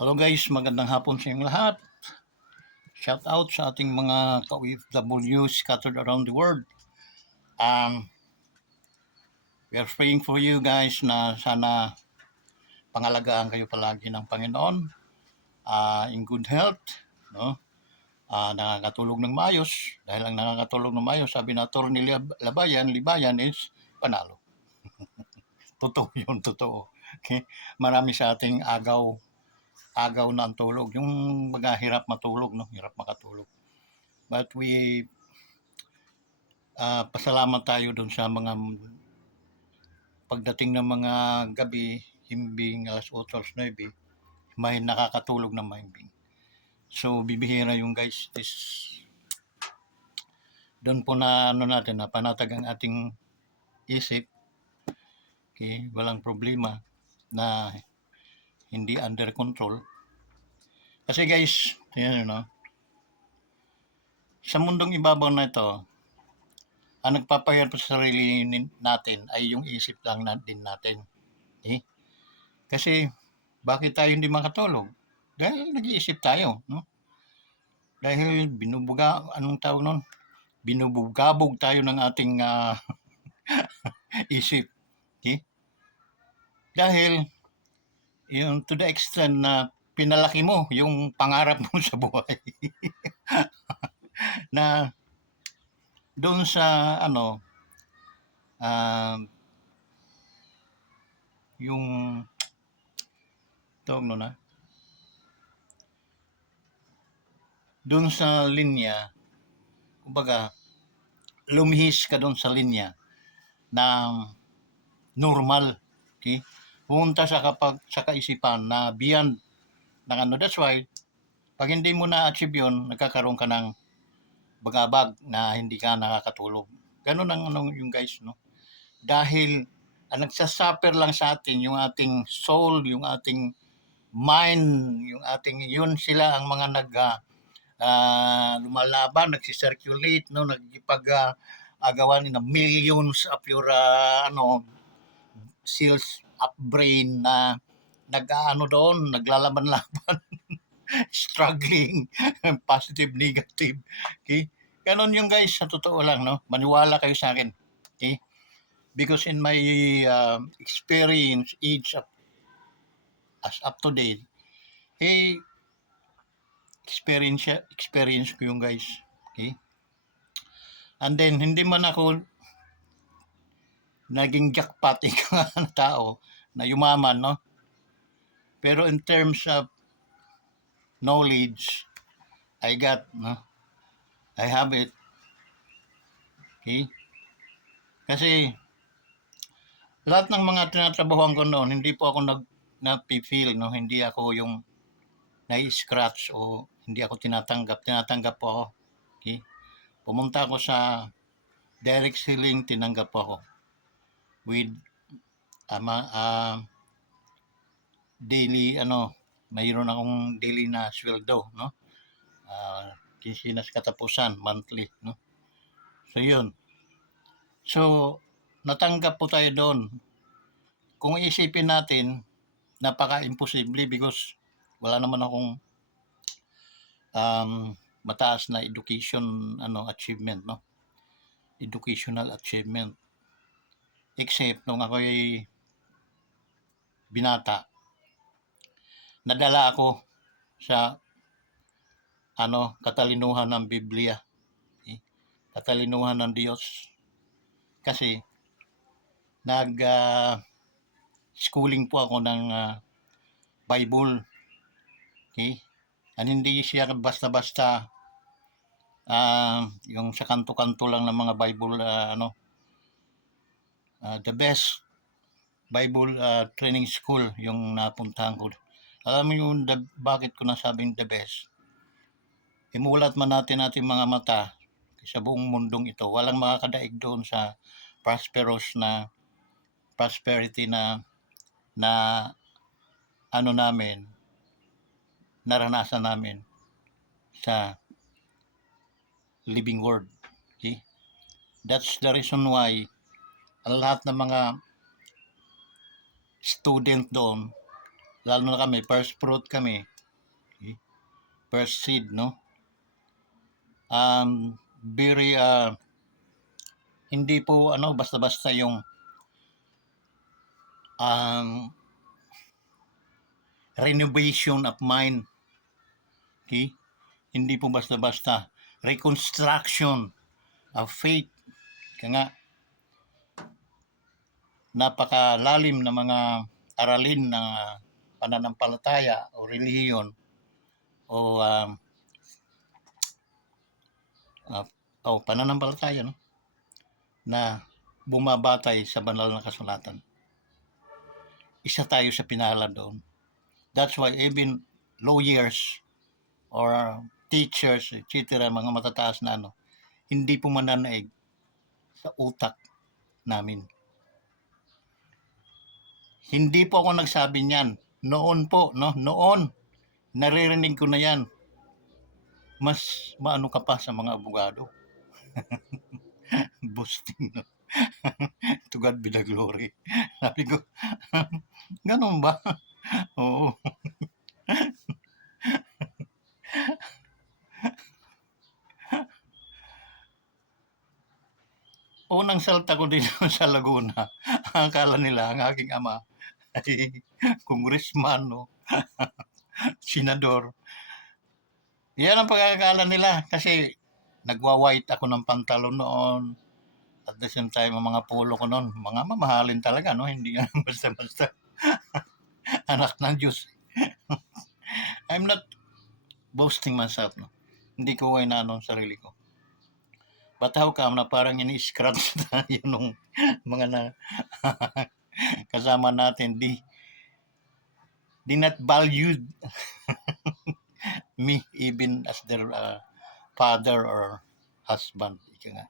Hello guys, magandang hapon sa inyong lahat. Shout out sa ating mga ka-OFW scattered around the world. We are praying for you guys na sana pangalagaan kayo palagi ng Panginoon, in good health, no? Nakakatulog ng maayos. Dahil ang nakakatulog ng maayos, sabi na Atty. Libayan is panalo. Totoo yun, totoo. Okay? Marami sa ating agaw na ang tulog. Yung mga hirap matulog, no? Hirap makatulog. But pasalamat tayo doon sa mga pagdating ng mga gabi, himbing, alas 8, alas 9, may nakakatulog na mahimbing. So, bibihira yung guys, doon po na natin, na panatag ang ating isip, okay, walang problema na hindi under control. Kasi guys, yan, sa mundong ibabaw na ito, ang nagpapahirap sa sarili natin ay yung isip lang din natin. Okay? Kasi, bakit tayo hindi makatulog? Dahil nag-iisip tayo, no? Dahil anong tawag nun? Binubugabog tayo ng ating isip. Okay? Dahil, yung to the extent na pinalaki mo yung pangarap mo sa buhay. Na doon sa yung tawag no na doon sa linya, kumbaga lumihis ka doon sa linya na normal, okay? Pumunta sa kaisipan na beyond ng that's why pag hindi mo na-achieve yun, nagkakaroon ka ng bagabag na hindi ka nakakatulog. Ganun ang yung guys, no? Dahil ang nagsasuffer lang sa atin yung ating soul, yung ating mind, yun sila ang mga lumalaban, nagsisirculate, no, agawan ng millions of your cells up brain na doon, naglalaban-laban, struggling, positive, negative. Okay? Ganon yung guys, sa totoo lang, no? Maniwala kayo sa akin. Okay? Because in my experience, as up to date, experience ko yung guys. Okay? And then, hindi man ako naging jackpot na tao na yumaman, no? Pero in terms of knowledge, I have it. Okay? Kasi, lahat ng mga tinatrabahoan ko noon, hindi po ako na-feel, no? Hindi ako yung na-scratch o hindi ako tinatanggap. Tinatanggap po ako. Okay? Pumunta ako sa direct selling, tinanggap po ako. With daily, mayroon akong daily na sweldo, no? Kinsinas katapusan, monthly, no? So, yun. So, natanggap po tayo doon. Kung isipin natin, napaka-imposible because wala naman akong mataas na achievement, no? Educational achievement. Except nung ako ay binata, nadala ako sa katalinuhan ng Biblia, katalinuhan ng Diyos. Kasi schooling po ako ng Bible. Okay? And hindi siya basta-basta yung sa kanto-kanto lang ng mga Bible, the best Bible training school yung napuntahan ko. Alam mo yung bakit ko nasabing the best? Imulat man natin ating mga mata sa buong mundong ito. Walang makakadaig doon sa prosperity na namin, naranasan namin sa living word. Okay? That's the reason why ang lahat ng mga student doon lalo na kami, first fruit kami, okay? First seed, no? Very, hindi po, basta-basta yung um, renovation of mind, okay? Hindi po basta-basta. Reconstruction of faith. Kaya nga, napakalalim na mga aralin ng pananampalataya o relihiyon o pananampalataya, no? Na bumabatay sa banal na kasulatan. Isa tayo sa pinala doon. That's why even lawyers or teachers, etc., mga matataas na hindi po mananaig sa utak namin. Hindi po ako nagsabi niyan. Noon po, no? Noon, naririnig ko na yan. Mas maano ka pa sa mga abogado. Boasting, no? To God be the glory. Sabi ko, ganun ba? Oo. Unang salta ko dito sa Laguna, akala nila ang aking ama ay congressman, no? Senador. Yan ang pagkakala nila kasi nagwa-white ako ng pantalon noon. At the same time, ang mga polo ko noon, mga mamahalin talaga, no? Hindi yan basta-basta anak ng Diyos. I'm not boasting myself, no? Hindi ko inaano ang sarili ko. But how come na parang ini-scratch tayo nung mga na kasama natin, di not valued me even as their father or husband. Ika nga.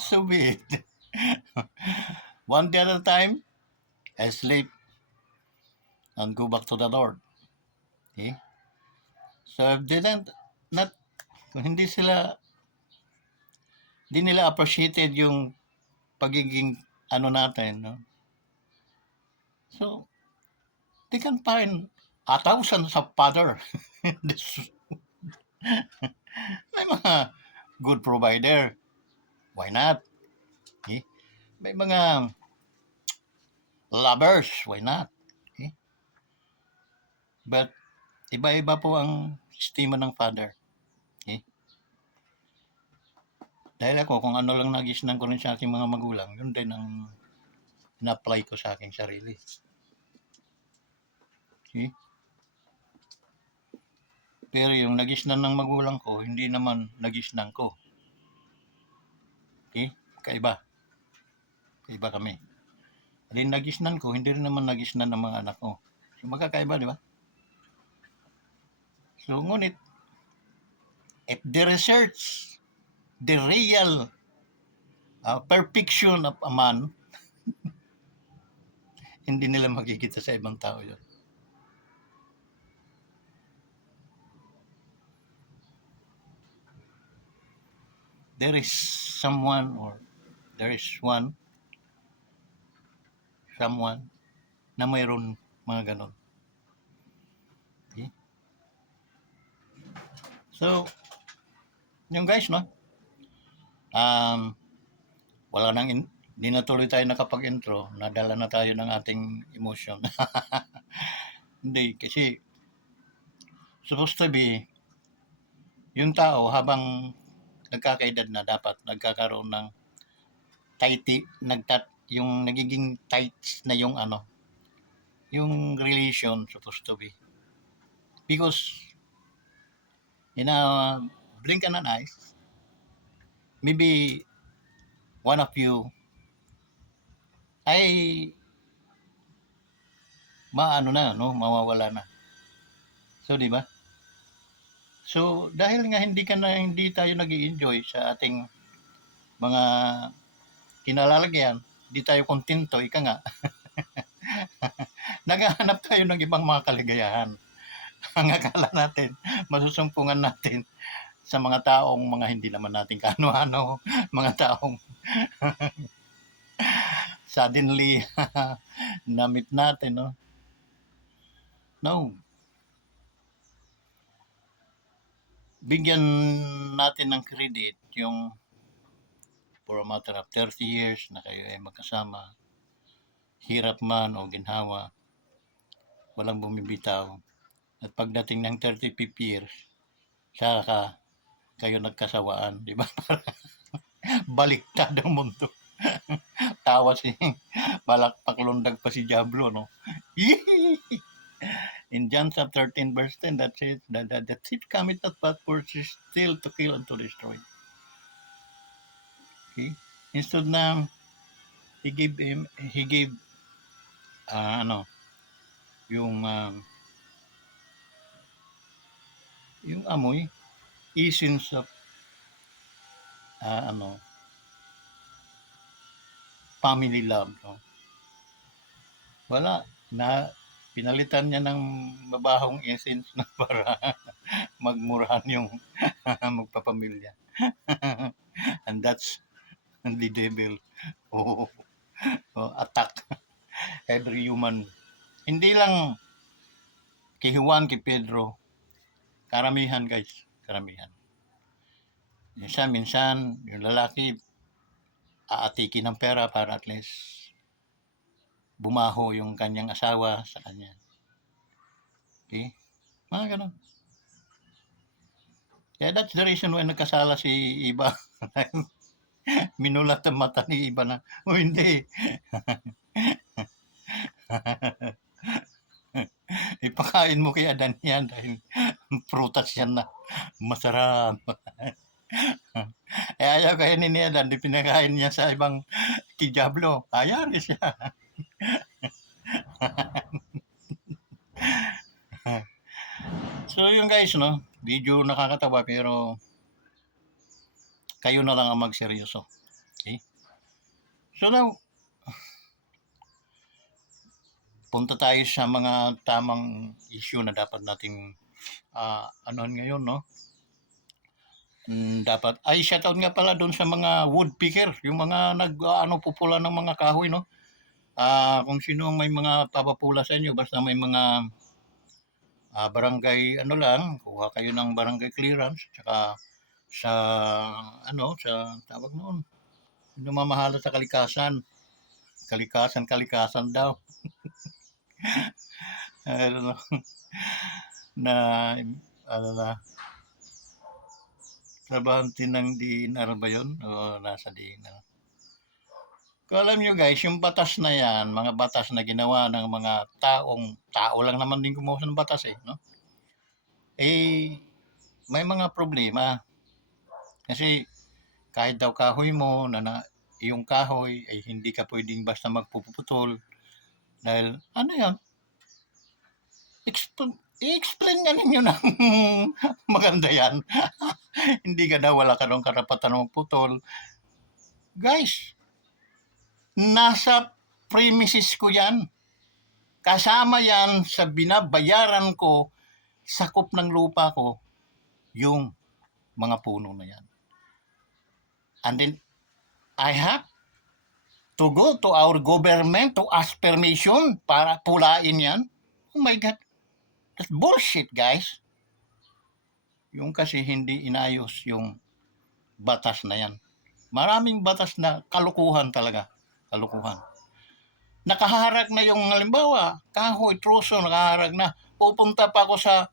So be it. One day at a time, I sleep and go back to the Lord. Okay? So if they not, kung hindi nila appreciated yung pagiging natin, no? So, they can find 1,000 of father. May mga good provider. Why not? Okay? May mga lovers. Why not? Okay? But, iba-iba po ang sistema ng father. Okay? Dahil ako, kung ano lang nagisnan ko rin sa aking mga magulang, yun din ang na-apply ko sa aking sarili. Okay? Pero yung nagisnan ng magulang ko, hindi naman nagisnan ko. Okay? Kaiba. Kaiba kami. Alin nagisnan ko, hindi rin naman nagisnan ng mga anak ko. So magkakaiba, di ba? So ngunit, if the research, the real perfection of a man, hindi nila makikita sa ibang tao yun. There is someone or there is someone na mayroon mga ganon. Okay? So, yung guys, no? Wala nang hindi na tuloy tayo nakapag-intro, nadala na tayo ng ating emotion. Hindi, kasi supposed to be, yung tao habang nagkakaedad na dapat nagkakaroon ng yung nagiging tight na yung yung relation supposed to be. Because, blink an eye, maybe one of you ay mawawala na. So, di ba? So, dahil nga hindi tayo nag-i-enjoy sa ating mga kinalalagyan, hindi tayo kontento, ika nga. Naghahanap tayo ng ibang mga kaligayahan. Ang akala natin, masusumpungan natin sa mga taong mga hindi naman natin kaano-ano, mga taong suddenly na-meet natin, no? No, bigyan natin ng credit yung for a matter of 30 years na kayo ay magkasama, hirap man o ginhawa, walang bumibitaw. At pagdating ng 35 years, saka kayo nagkasawaan, di ba? Baliktad ang mundo. Tawa si paklundag pa si Diablo, no? In John chapter 13 verse 10, that says that the thief cometh not but for to steal, to kill, and to destroy. Okay? Instead na he gave ano, yung yung amoy, essence of ano, family love, no? Wala na pinalitan niya ng mabahong essence na para magmurahan yung magpapamilya. And that's the devil. Oh, attack every human. Hindi lang kay Juan, kay Pedro, karamihan guys, karamihan. Minsan, yung lalaki, aatikin ng pera para at least bumaho yung kanyang asawa sa kanya. Okay? Mga ganun. Kaya that's the reason why nagkasala si Iba. Minulat ang mata ni Iba na, oh hindi. Ipakain mo kay Adan yan dahil prutas yan na masarap. Eh ayaw kainin ni Adan, di pinakain niya sa ibang kay Diablo. Ayari siya. So yun guys, no? Video nakakatawa pero kayo na lang ang magseryoso. Okay? So now, punta tayo sa mga tamang issue na dapat nating ano ngayon, no? Dapat, ay shoutout nga pala doon sa mga woodpecker, yung mga pupula ng mga kahoy, no? Kung sino may mga papapula sa inyo, basta may mga barangay ano lang, kuha kayo ng barangay clearance, tsaka sa sa tawag noon, namamahala sa kalikasan. Kalikasan daw. Ano, na trabahante ng DNR ba yun? O nasa DNR? Kung alam nyo guys, yung batas na yan, mga batas na ginawa ng mga tao lang naman din gumawa ng batas no? Eh, may mga problema. Kasi kahit daw kahoy mo, yung kahoy ay hindi ka pwedeng basta magpuputol. Dahil, ano yan? I-explain nga ninyo ng maganda yan. Hindi ka daw, wala ka daw karapatan magputol. Guys, nasa premises ko yan. Kasama yan sa binabayaran ko, sakop ng lupa ko, yung mga puno na yan. And then, I have to go to our government to ask permission para pulain yan. Oh my God. That's bullshit, guys. Yung kasi hindi inayos yung batas na yan. Maraming batas na kalukuhan talaga. Kalukuhan. Nakaharag na yung halimbawa, kahoy, troso, nakaharag na. Pupunta pa ako sa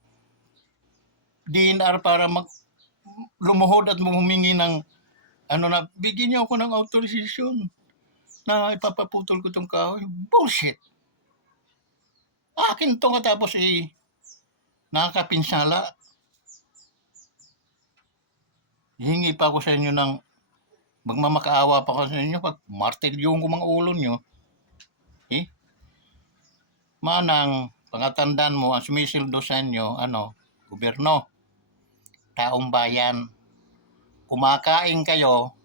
DNR para lumuhod at humingi ng bigyan niyo ako ng authorization na ipapaputol ko itong kahoy. Bullshit. Akin to nga tapos nakakapinsala. Hihingi pa ako sa inyo ng magmamakaawa pa ako sa inyo pag martilyong ko mga ulo nyo. Manang, pangatandaan mo, ang sumisildo sa inyo, gobyerno, taong bayan. Kumakain kayo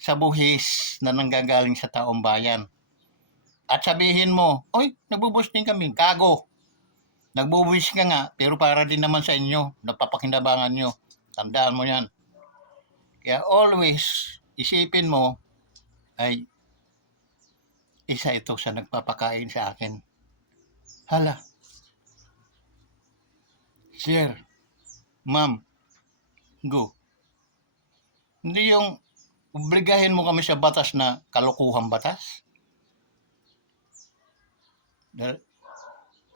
sa buhis na nanggagaling sa taong bayan. At sabihin mo, oy, nagbubus din kami, kago. Nagbubuwis ka nga, pero para din naman sa inyo, napapakinabangan nyo. Tandaan mo yan. Kaya always, isipin mo, ay isa ito sa nagpapakain sa akin. Hala, sir, ma'am, go. Hindi yung obligahin mo kami sa batas na kalukuhang batas.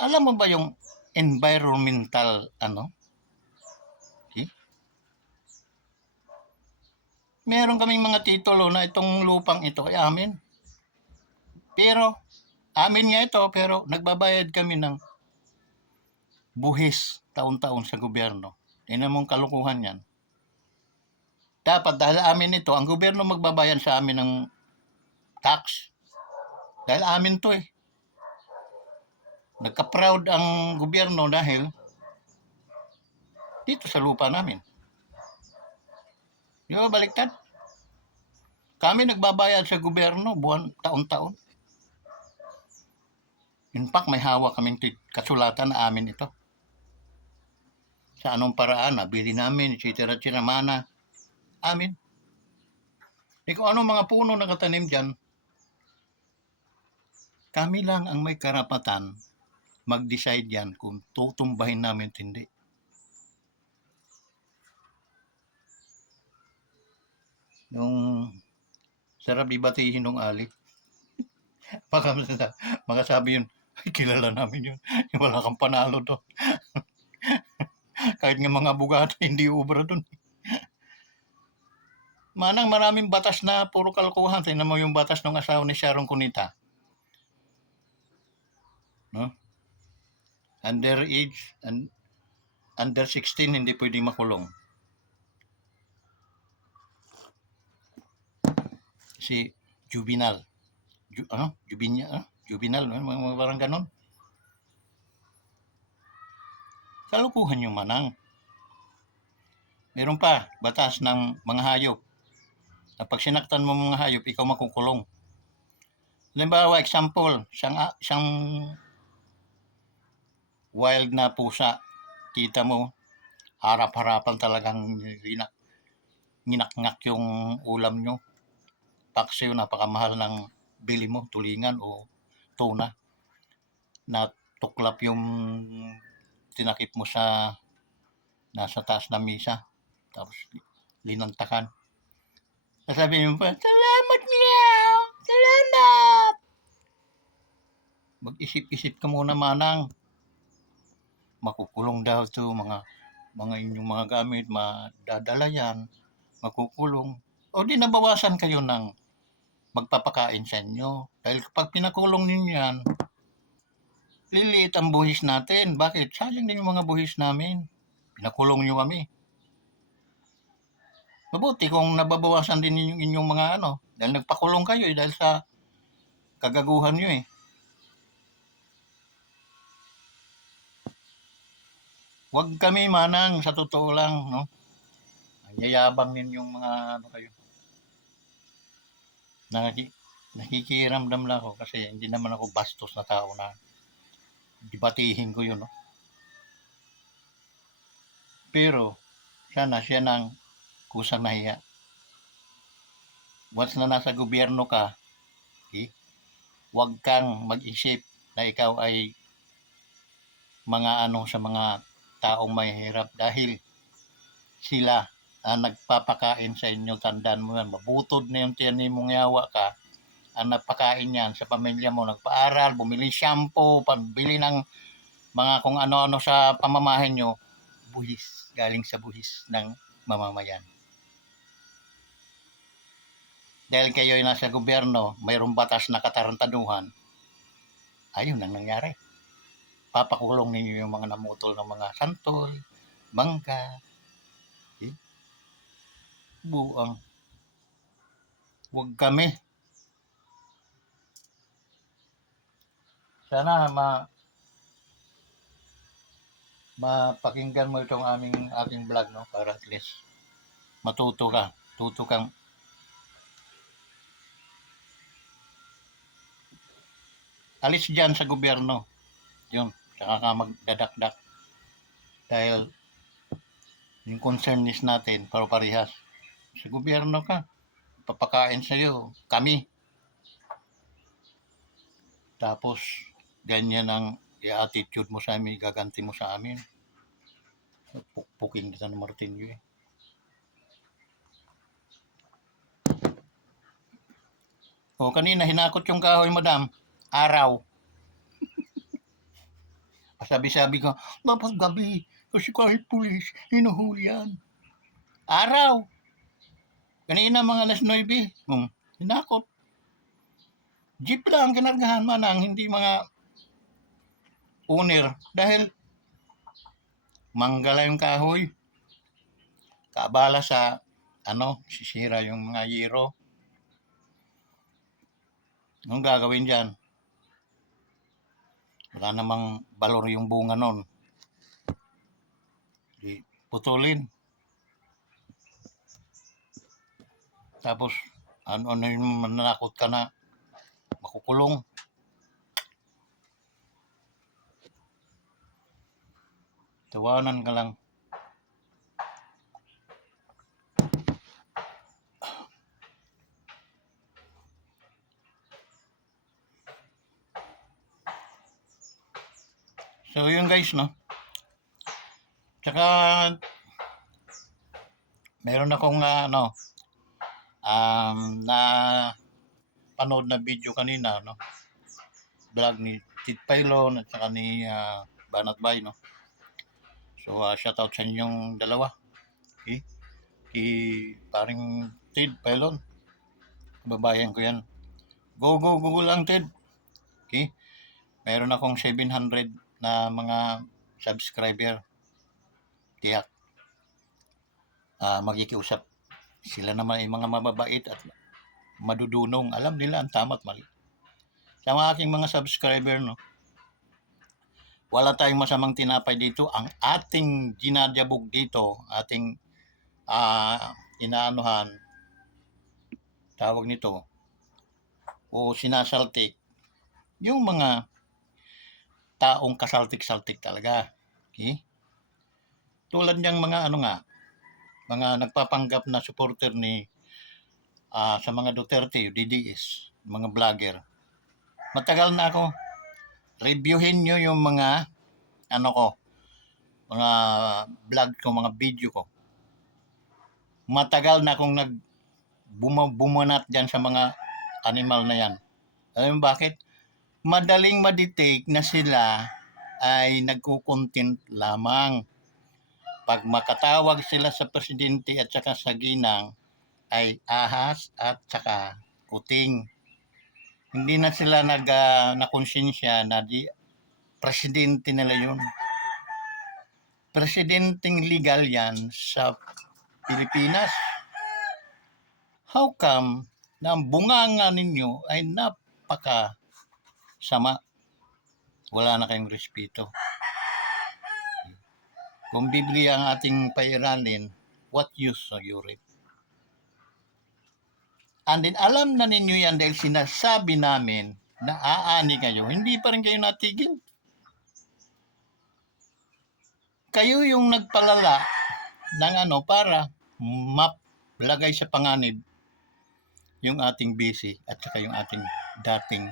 Alam mo ba yung environmental okay? Meron kaming mga titulo na itong lupang ito ay amin. Pero, amin nga ito, pero nagbabayad kami ng buhis taon-taon sa gobyerno. Tingnan mong kalukuhan yan. Dapat dahil amin ito, ang gobyerno magbabayad sa amin ng tax. Dahil amin to eh. Nagka-proud ang gobyerno dahil dito sa lupa namin. Di ba baliktad? Kami nagbabayad sa gobyerno buwan, taon-taon. In fact, may hawak kaming kasulatan na amin ito. Sa anong paraan, nabili namin, etc. Mana, amin. Di kung anong mga puno nakatanim dyan, kami lang ang may karapatan mag-decide yan kung tutumbahin namin o hindi. Nung sarap ibatihin ng Ali. Baka sabi yun, ay kilala namin yun. Wala kang panalo doon. Kahit nga mga abogado, hindi ubra doon. Manang maraming batas na puro kalkuhan. Tingnan mo yung batas ng asawa ni Sharon Cunita. No? Underage and under 16 hindi pwedeng makulong. Si juvenile. Juvenile, mga parang ganon. Kalukuhan yung manang. Meron pa, batas ng mga hayop. Na pag sinaktan mo mga hayop, ikaw makukulong. Halimbawa, example, isang wild na pusa, kita mo, harap-harapan talagang ginakngak yung ulam nyo. Paksiw, napakamahal ng bili mo, tulingan o tuna. Na tuklap yung tinakip mo sa nasa taas ng misa. Tapos linantakan. Sabi mo pa, salamat meow! Salamat! Mag-isip-isip ka muna manang. Makukulong daw to mga inyong mga gamit, madadala yan, makukulong. O di nabawasan kayo ng magpapakain sa inyo. Dahil kapag pinakulong ninyo yan, liliit ang buhis natin. Bakit? Sayang din yung mga buhis namin. Pinakulong nyo kami. Mabuti kung nababawasan din yung inyong mga dahil nagpakulong kayo dahil sa kagaguhan nyo eh. Huwag kami manang, sa totoo lang, no? Ang yayabang ninyong mga kayo. Nakikiramdam lang ako kasi hindi naman ako bastos na tao na dibatihin ko yun, no? Pero, sana siya nang kusang nahiya. Once na nasa gobyerno ka, huwag kang mag-isip na ikaw ay mga sa mga taong mahihirap dahil sila ang nagpapakain sa inyo. Tandaan mo yan, mabutod na yung tiyan mong yawa ka, ang nagpakain yan sa pamilya mo, nagpaaral, bumili shampoo, pambili ng mga kung ano-ano sa pamamahin nyo, buhis, galing sa buhis ng mamamayan. Dahil kayo ay nasa gobyerno, mayroong batas na katarantaduhan, ayun ang nangyari. Papakulong ninyo yung mga namutol ng mga santol, bangka, buang. Huwag kami. Sana mapakinggan mo itong ating vlog, no? Para at least matuto ka. Tuto kang alis dyan sa gobyerno. Yun. Saka ka magdadakdak. Dahil yung concerns natin, parehas. Sa gobyerno ka, papakain sa'yo, kami. Tapos, ganyan ang i-attitude mo sa amin, gaganti mo sa amin. Pukpukin kita ng martilyo eh. O, kanina, hinakot yung kahoy, madam. Araw. Sabi-sabi ko, dapat gabi. Kasi kahit pulis, hinuhuli yan. Araw. Kanina mga alas 9. Hinakot. Jeep lang kinargahan manang, hindi mga owner. Dahil manggala yung kahoy. Kaabala sa, sisira yung mga yero. Anong gagawin dyan? Wala namang balor yung bunga nun. Di putulin. Tapos, ano yung mananakot ka na makukulong. Tawanan ka lang. So yun guys, no? Tsaka, meron akong na panood na video kanina, no? Vlog ni Tit Pailon at saka ni Banat Bay, no? So, shout out sa inyong dalawa. Okay? Paring Tit Pailon. Babayan ko yan. Go lang, Ted. Okay? Meron akong 700 na mga subscriber. Tiyak. Magkikiusap. Sila naman ay mga mababait at madudunong. Alam nila ang tama at mali. Sa mga aking mga subscriber, no? Wala tayong masamang tinapay dito. Ang ating ginadjabog dito, ating inaanuhan, tawag nito, o sinasaltik, yung mga taong kasaltik-saltik talaga. Okay? Tulad niyang mga mga nagpapanggap na supporter ni sa mga Duterte, DDS, mga vlogger. Matagal na ako. Reviewin nyo yung mga mga vlog ko, mga video ko. Matagal na akong bumanat dyan sa mga animal na yan. Alam mo bakit? Madaling ma-detect na sila ay nagkukontent lamang. Pag makatawag sila sa presidente at saka sa ginang, ay ahas at saka kuting. Hindi na sila nakonsensya na di presidente nila yun. Presidenteng legal yan sa Pilipinas. How come na ang bunganga ninyo ay napaka sama? Wala na kayong respeto. Kung Biblia ang ating pairalin, what use of you read? And then alam na ninyo yan dahil sinasabi namin na aani kayo, hindi pa rin kayo natigil. Kayo yung nagpalala ng para maplagay sa panganib yung ating BC at saka yung ating dating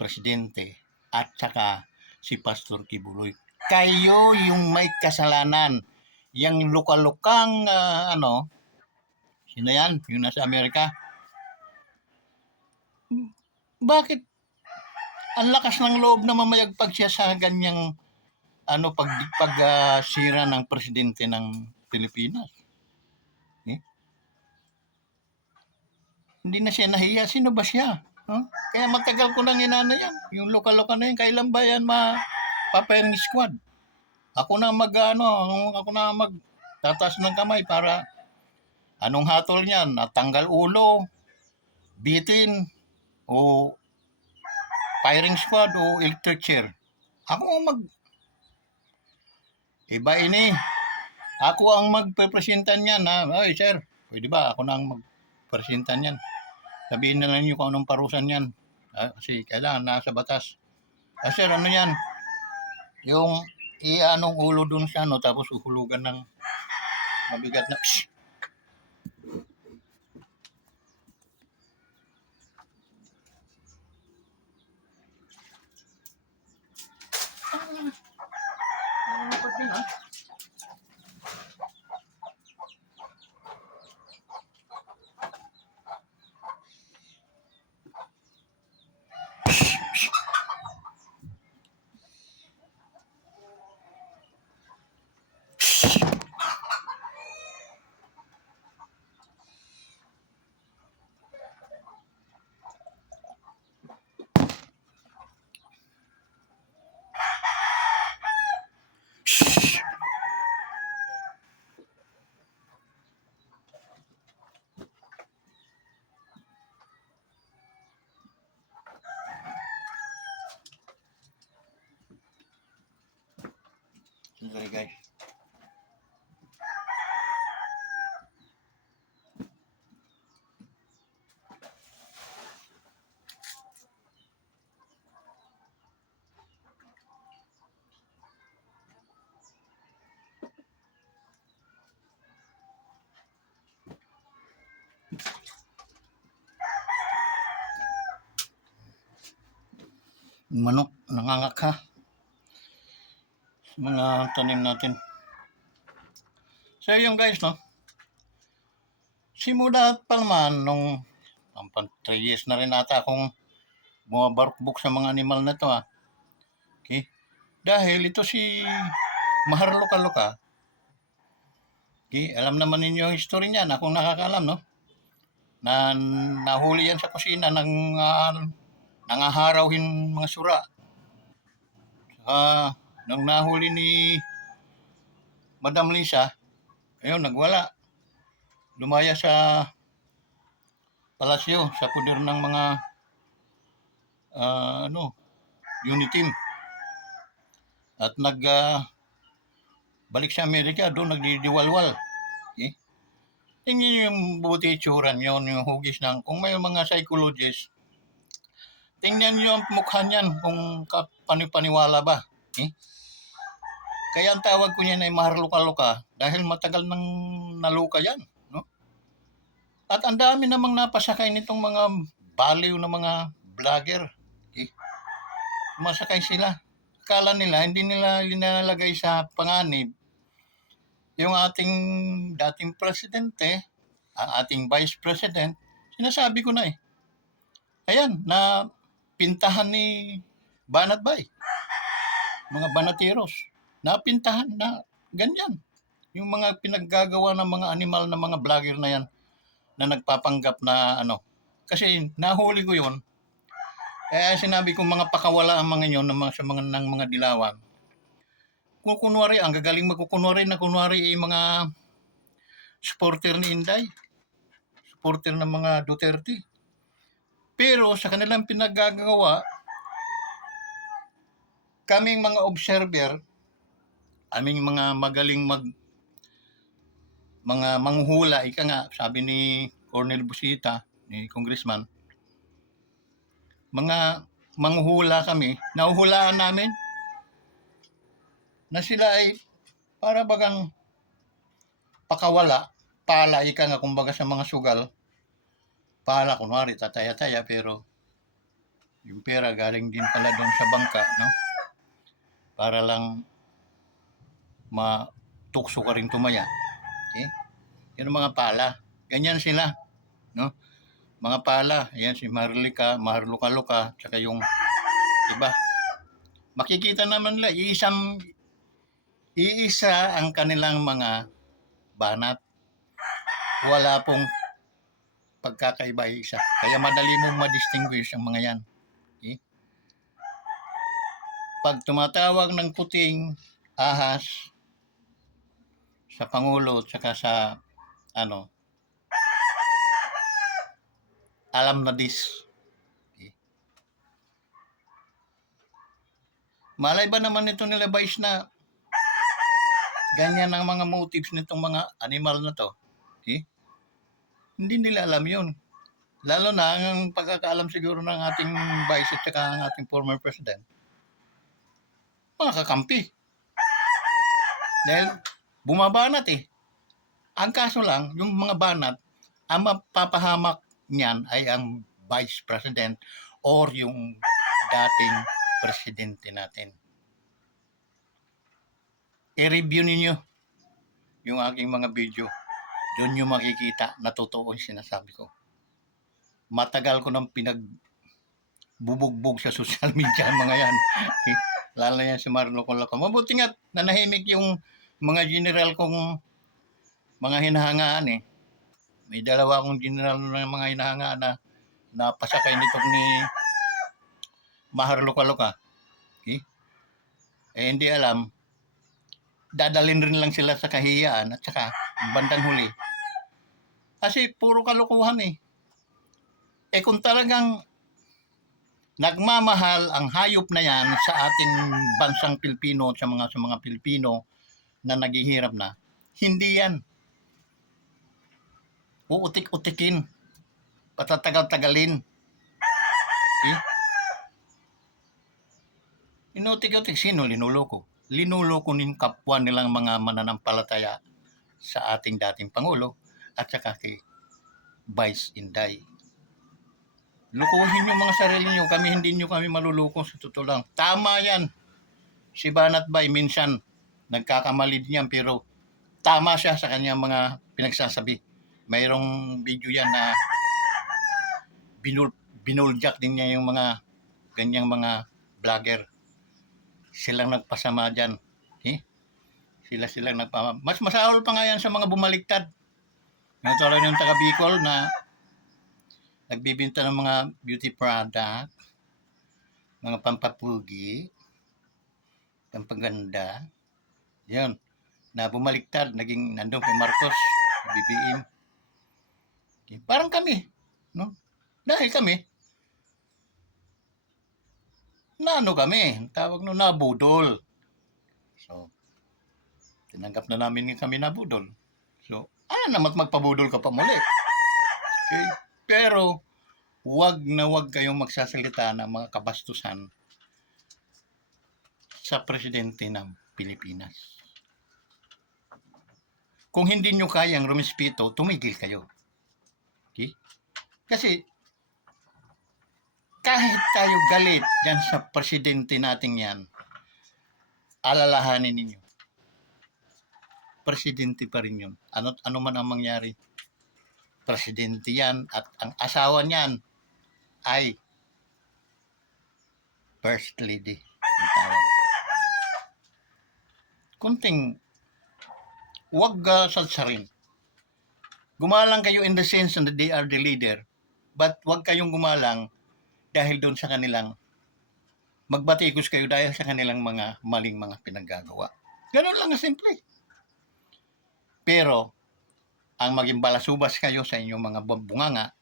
presidente at saka si Pastor Kibuloy. Kayo yung may kasalanan. Yang lukalukang sino yan? Yung nasa Amerika. Bakit ang lakas ng loob na mamayagpag siya sa ganyang sira ng presidente ng Pilipinas? Hindi na siya nahiya. Sino ba siya? Huh? Kaya matagal ko nang inana yan. Yung lokal-lokal na yan, kailan ba yan papayaring squad? Ako na tataas ng kamay para anong hatol niyan? Natanggal ulo, bitin, o firing squad, o electric chair. Ako iba ini. Ako ang magpepresentan niyan. Ay, sir, pwede ba? Ako na ang magpresentan niyan. Sabihin na lang niyo kung anong parusan yan. Kasi kailangan nasa batas. Sir, ano yan? Yung ianong ulo dun sa tapos uhulugan ng mabigat na Malungkot din ah. Sorry guys. Manok, nangangakha. Mga tanim natin. So yung guys, no? Simula pa naman nung 3 years na rin ata akong bumabarkbuk sa mga animal na to ah. Okay? Dahil ito si Mahar Luka-Luka. Okay? Alam naman ninyo yung history niya na kung nakakaalam, no? Na nahuli yan sa kusina ng nangaharawin mga sura. Nang nahuli ni Madam Lisa, ayun, nagwala. Lumaya sa palasyo, sa puder ng mga unit team. At balik sa Amerika, doon nagdidiwalwal. Okay? Tingnan nyo yung buti itsura nyo, yung hugis ng, kung may mga psychologist, tingnan nyo ang mukha niyan, kung panipaniwala ba. Okay? Kaya ang tawag ko niyan ay Mahar Luka-Luka, dahil matagal nang naluka yan. No? At ang dami namang napasakay nitong mga baliw na mga vlogger. Okay? Masakay sila. Akala nila, hindi nila linalagay sa panganib yung ating dating presidente, ang ating vice president. Sinasabi ko na eh. Ayan, na pintahan ni Banat Bay. Mga banatiros. Napintahan na ganyan. Yung mga pinaggagawa ng mga animal na mga vlogger na yan na nagpapanggap na ano. Kasi nahuli ko yun. Sinabi ko mga pakawala ang mga yun ng mga dilawan. Kung kunwari, ang gagaling magkukunwari na kunwari mga supporter ni Inday. Supporter ng mga Duterte. Pero sa kanilang pinaggagawa, kaming mga observer, aming mga magaling mga manghuhula, ika nga, sabi ni Cornel Busita, ni Congressman, mga manghuhula kami, nahuhulaan namin na sila ay para bagang pakawala, pala, ika nga, kumbaga sa mga sugal, pala, kunwari, tataya-taya, pero yung pera galing din pala doon sa bangka, no? Para lang matukso ka rin tumaya. Okay? Yan ang mga pala. Ganyan sila. No? Mga pala. Yan si Mahar Luka-Luka, tsaka yung iba. Makikita naman nila, iisa ang kanilang mga banat. Wala pong pagkakaiba isa. Kaya madali mong ma-distinguish ang mga yan. Okay? Pag tumatawag ng puting ahas sa Pangulo tsaka sa alam na this. Okay. Malay ba naman ito nila Vice na ganyan ang mga motives nitong mga animal na to? Okay? Hindi nila alam yun. Lalo na ang pagkakaalam siguro ng ating Vice at saka ang ating former president. Mga kakampi. Dahil bumabanat eh. Ang kaso lang, yung mga banat, ang mapapahamak niyan ay ang vice president or yung dating presidente natin. i-review ninyo yung aking mga video. Doon nyo makikita na totoo yung sinasabi ko. Matagal ko nang pinagbubugbog sa social media ang mga yan. Lalo na yan si Marlo Colaco. Mabuti nga nanahimik yung mga general kong mga hinahangaan eh. May dalawa akong general na mga hinahangaan na napasakay nitong ni Mahar Luka-Luka. Okay? Eh hindi alam, dadalhin rin lang sila sa kahiyaan at saka bandang huli. Kasi puro kalukuhan eh. Eh kung talagang nagmamahal ang hayop na yan sa ating bansang Pilipino, sa mga Pilipino na naghihirap na, hindi yan. Uutik-utikin. Patatagal-tagalin. Okay? Inutik-utik, sino linuloko? Linuloko ng kapwa nilang mga mananampalataya sa ating dating Pangulo at saka kay Vice Inday. Lukuhin yung mga sarili nyo. Hindi nyo kami maluluko sa totoo lang. Tama yan. Si Banat Bay minsan nagkakamali niyan pero tama siya sa kanyang mga pinagsasabi. Mayroong video yan na binuljak din niya yung mga ganyang mga vlogger. Silang nagpasama dyan. Eh? Silang nagpasama. Mas masahol pa nga yan sa mga bumaliktad. Yung tulad yung taga Bicol na nagbibinta ng mga beauty product, mga pampapugi, pampaganda. Yun. Na bumaliktad. Naging nandun kay Marcos. BBM. Okay. Parang kami. No? Dahil kami, tawag no, nabudol. So, tinanggap na namin kami nabudol. So, naman magpabudol ka pa muli. Okay? Pero, wag kayong magsasalita ng mga kabastusan sa presidente ng Pilipinas. Kung hindi nyo kayang rumispeto, tumigil kayo. Okay? Kasi, kahit tayo galit dyan sa presidente natin yan, alalahanin ninyo. Presidente pa rin yun. Ano man ang mangyari. Presidente yan at ang asawa niyan ay First Lady. Ang tawag. Kunting wag salsarin. Gumalang kayo in the sense that they are the leader, but wag kayong gumalang dahil doon sa kanilang magbatikos kayo dahil sa kanilang mga maling mga pinaggagawa. Ganun lang na simple. Pero, ang maging balasubas kayo sa inyong mga bunganga,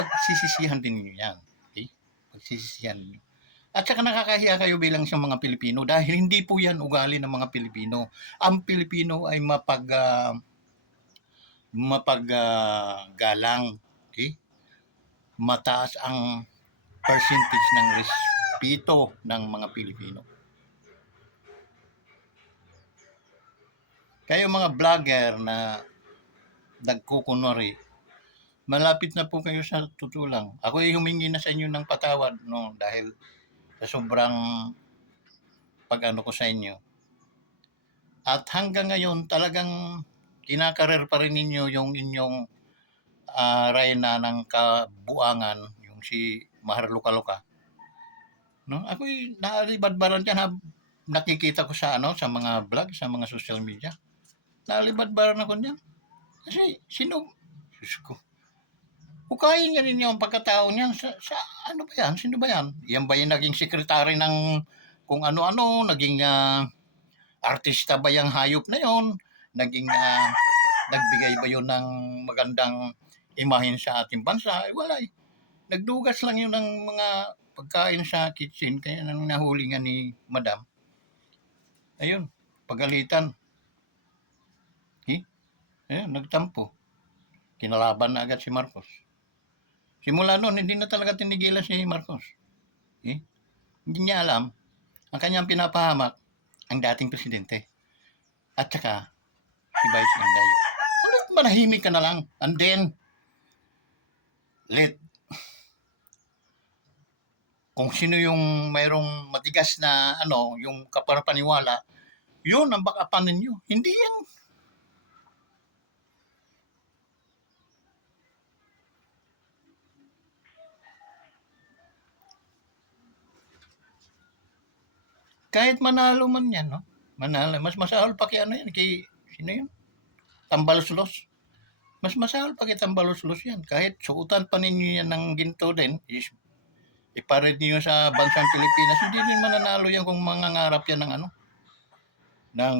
pagsisisihan din niyo yan. Okay? Pagsisisihan niyo. At saka nakakahiya kayo bilang isang mga Pilipino dahil hindi po yan ugali ng mga Pilipino. Ang Pilipino ay mapaggalang. Okay? Mataas ang percentage ng respeto ng mga Pilipino. Kayo mga vlogger na nagkukunwari, malapit na po kayo sa totoo lang. Ako ay humingi na sa inyo ng patawad no dahil sa sobrang pag-ano ko sa inyo. At hanggang ngayon talagang kinakarer pa rin ninyo yung inyong reyna ng kabuangan, yung si Mahar Luka-Luka. No? Ako'y naalibadbaran dyan nakikita ko sa sa mga vlog, sa mga social media. Naalibadbaran ako dyan. Kasi Diyos ko, hukayin niya rin yung pagkatao niyan sa ano ba yan? Sino ba yan? Yan ba yung naging sekretary ng kung ano-ano? Naging artista ba yung hayop na yon? Naging nagbigay ba yun ng magandang imahin sa ating bansa? Wala eh. Nagdugas lang yun ng mga pagkain sa kitchen kaya nang nahuli nga ni Madam. Ayun, pagalitan. Ayun, nagtampo. Kinalaban na agad si Marcos. Simula noon, hindi na talaga tinigilan si Marcos. Hindi niya alam ang kanyang pinapahamak ang dating presidente. At saka, si Vice Inday. Ulit manahimik ka na lang. And then, kung sino yung mayroong matigas na yung kaparapaniwala Yun ang backupan ninyo. Hindi yan. Kahit manalo man yan, no? Manalo. Mas masahol pa kay ano yan, kay, sino yun? Tambalos-los. Mas masahol pa kay Tambalos-los yan. Kahit suutan pa ninyo yan ng ginto din, is, ipared niyo sa bansang Pilipinas, hindi rin mananalo yan kung mangangarap yan ng ano, ng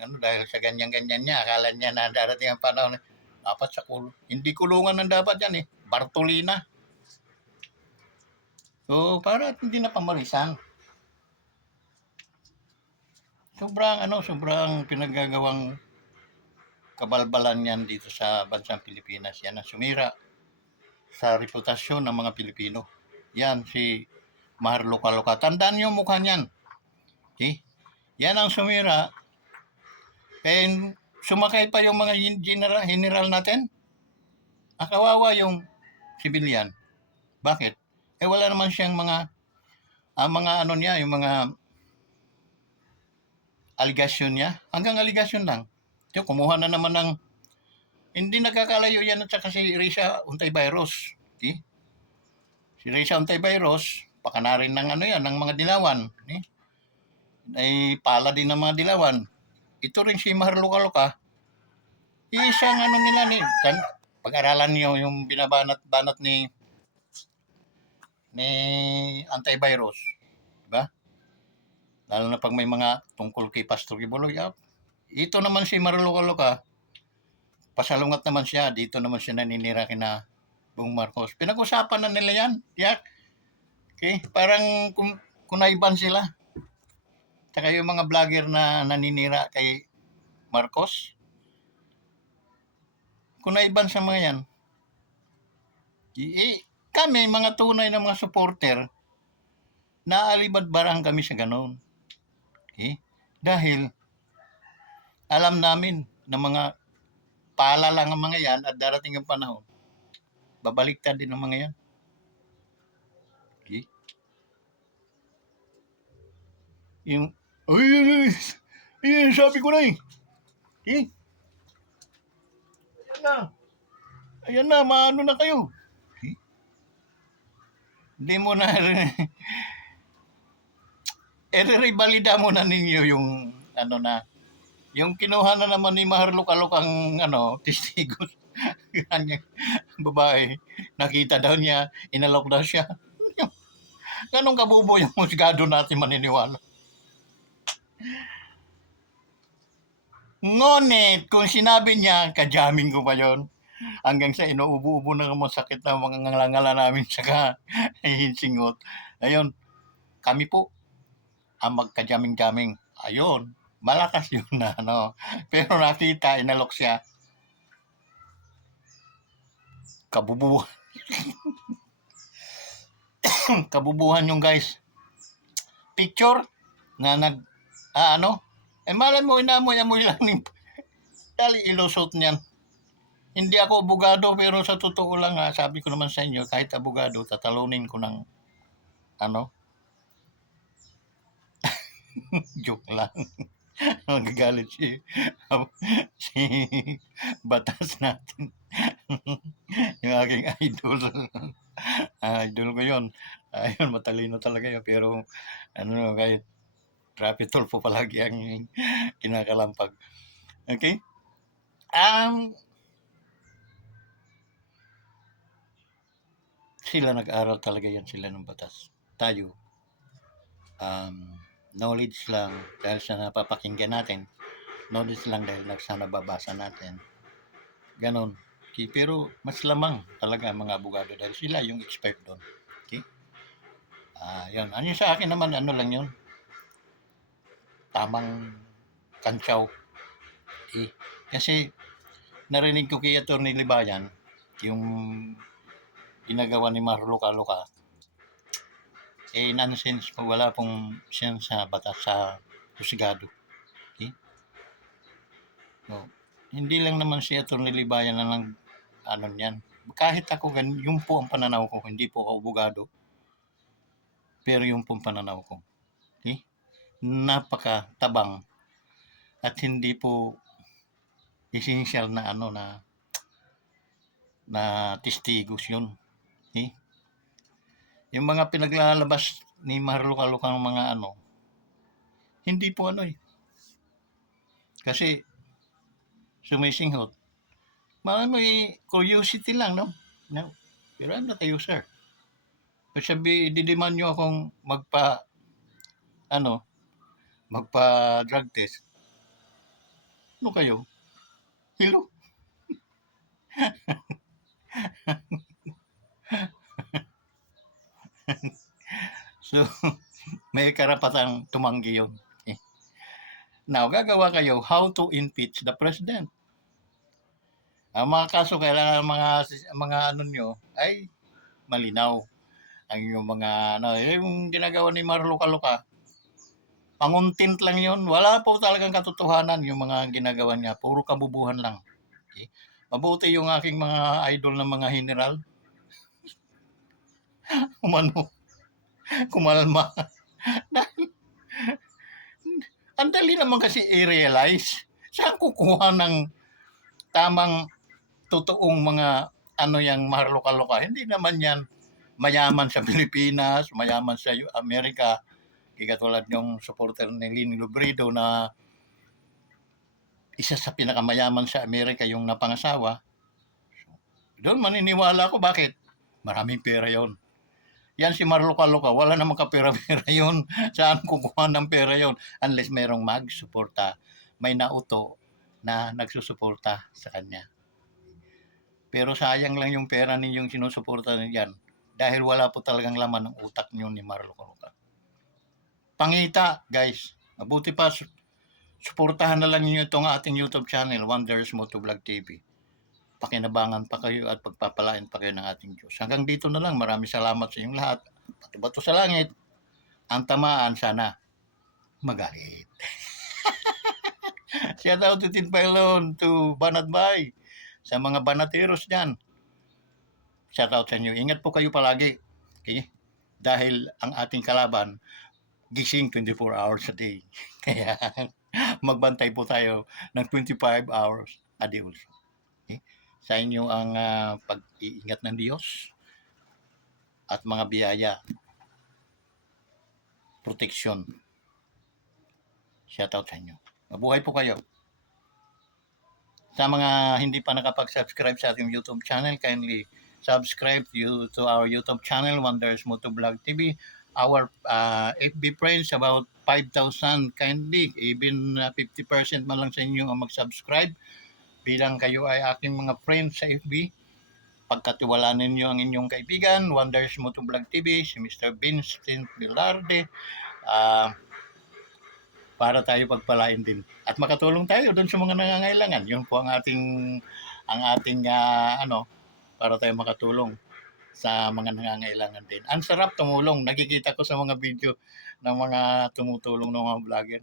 ano, dahil sa ganyan-ganyan niya, akala niya na darating ang panahon, dapat sa hindi kulungan ng dapat yan eh, Bartolina. So, para hindi na pamalisan. Sobrang pinagagawang kabalbalan yan dito sa bansang Pilipinas. Yan ang sumira sa reputasyon ng mga Pilipino. Yan, si Mahar Luka-Luka. Tandaan niyo mukha niyan. Okay? Yan ang sumira. And sumakay pa yung mga general natin. Kawawa yung civilian. Bakit? Wala naman siyang mga ano niya, yung mga aligasyon niya. Hanggang aligasyon lang. So, kumuha na naman ng hindi nakakalayo yan at saka si Risa Untay-Virus. Okay? Si Risa Untay-Virus, pakanarin ng ano yan, ng mga dilawan. Okay? Ay pala din ng mga dilawan. Ito rin si Mahar Luka-Luka. Isang ano nila ni pag-aralan niyo yung binabanat-banat ni antivirus. Diba? Lalo na pag may mga tungkol kay Pastor Kibuloy. Ito naman si Mahar Luka-Luka, pasalungat naman siya. Dito naman siya naninira kina Bong Marcos. Pinag-usapan na nila yan. Yak. Okay? Parang kunaiban sila. Tsaka yung mga vlogger na naninira kay Marcos, kunaiban sa mga yan. Kami, mga tunay na mga supporter, naalibad-barang kami sa ganon. Okay? Dahil, alam namin na mga pala lang ang mga yan at darating ang panahon, babaliktad din ang mga yan. Okay? Yung, ay, sabi ko na eh. Okay? Ayan na, maano na kayo. Okay? Hindi mo na, revalida mo na ninyo yung, ano na, yung kinuha na naman ni Mahar Luka-Lukang, testigos. Kanyang babae, nakita daw niya, inalok daw siya. Ganong kabubo yung musgado natin maniniwala. Ngunit, kung sinabi niya, kajaming ko pa yun, hanggang sa inuubo-ubo na masakit na mga ngala namin saka hinsingot. Ayun, kami po, ang magkajaming-jaming. Ayun, malakas yun na, Pero nakita, inalok siya. Kabubuhan. Kabubuhan yung guys. Picture na malay mo, inamoy-amoy lang ni dali ilusot niyan. Hindi ako abogado, pero sa totoo lang sabi ko naman sa inyo, kahit abogado, tatalunin ko ng joke lang. Magagalit si batas natin. Yung aking idol. Idol ko yun. Ayun, matalino talaga yun. Pero, kahit traffic toll po palagi ang kinakalampag. Okay? Sila nag-aral talaga yan sila ng batas. Tayo, knowledge lang dahil sa napapakinggan natin. Knowledge lang dahil sa nababasa natin. Ganon. Okay, pero mas lamang talaga mga abogado dahil sila yung expert doon. Okay? Yun. Ano sa akin naman, lang yun. Tamang kantsaw. Okay? Kasi narinig ko kay Atty. Libayan yung ginagawa ni Mahar Luka-Luka. Nonsense po. Wala pong siyan sa batas sa husigado. Okay? So, hindi lang naman si Atty. Libayan na lang niyan. Kahit ako, yung po ang pananaw ko, hindi po ako abogado. Pero yung po ang pananaw ko. Okay? Napaka-tabang at hindi po essential na ano na testigos yun. Eh? Yung mga pinaglalabas ni Maharlika-Lukang mga ano, hindi po ano eh. Kasi sumisinghot. Maano eh, curiosity lang, no? No. Pero I'm not a user. Kung didiman nyo akong ano, magpa-drug test, ano kayo? Hello? So, may karapatang tumanggi yun. Eh. Now, gagawa kayo how to impeach the president. Ang mga kaso kailangan mga ano nyo ay malinaw. Ang yung mga ano, yung ginagawa ni Maharlika-Luka, panguntent lang yun. Wala po talagang katotohanan yung mga ginagawa niya. Puro kabubuhan lang. Okay? Mabuti yung aking mga idol na mga general. Umano, kumalma. Ang dali naman kasi i-realize. Saan kukuha ng tamang totoong mga ano yang Maharlika-Luka? Hindi naman yan mayaman sa Pilipinas, mayaman sa Amerika. Katulad yung supporter ni Lini Robredo na isa sa pinakamayaman sa Amerika yung napangasawa. Doon maniniwala ako, bakit? Maraming pera yon. Yan si Maharlika-Luka, wala namang kapera-pera yon. Saan kukuha ng pera yon? Unless merong mag-suporta, may nauto na nagsusuporta sa kanya. Pero sayang lang yung pera ninyong sinusuporta niyan dahil wala po talagang laman ng utak niyo ni Maharlika-Luka. Pangita, guys. Mabuti pa, suportahan na lang niyo itong ating YouTube channel, Wonders Motovlog TV. Pakinabangan pa kayo at pagpapalain pa kayo ng ating Diyos. Hanggang dito na lang. Maraming salamat sa inyong lahat. Bato-bato sa langit. Ang tamaan sana magalit. Shout out to Tin Pailon, to Banat Bay, sa mga banateros dyan. Shout out sa inyo. Ingat po kayo palagi. Okay? Dahil ang ating kalaban, gising 24 hours a day. Kaya magbantay po tayo ng 25 hours a day also. Okay? Sa inyo ang pag-iingat ng Diyos at mga biyaya, proteksyon. Shout out sa inyo. Mabuhay po kayo. Sa mga hindi pa nakapag-subscribe sa ating YouTube channel, kindly subscribe to our YouTube channel, Wonders Motovlog TV. Our FB friends, about 5,000, kindly, even 50% man lang sa inyo ang mag-subscribe. Bilang kayo ay aking mga friends sa FB, pagkatiwalaan ninyo ang inyong kaibigan, Wonders Motovlog TV, si Mr. Vincent Velarde, para tayo pagpalain din. At makatulong tayo doon sa mga nangangailangan. Yun po ang ating para tayo makatulong sa mga nangangailangan din. Ang sarap tumulong. Nakikita ko sa mga video ng mga tumutulong ng mga vlogger.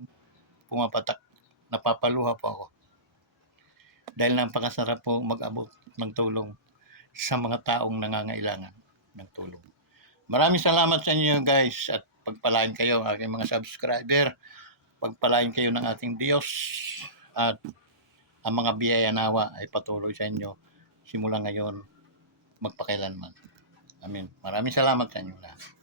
Pumapatak. Napapaluha po ako. Dahil napakasarap po mag-abot ng tulong sa mga taong nangangailangan ng tulong. Maraming salamat sa inyo guys at pagpalain kayo aking mga subscriber. Pagpalain kayo ng ating Diyos at ang mga biyaya nawa ay patuloy sa inyo simula ngayon magpakailanman. Amen. Maraming salamat sa inyo lahat.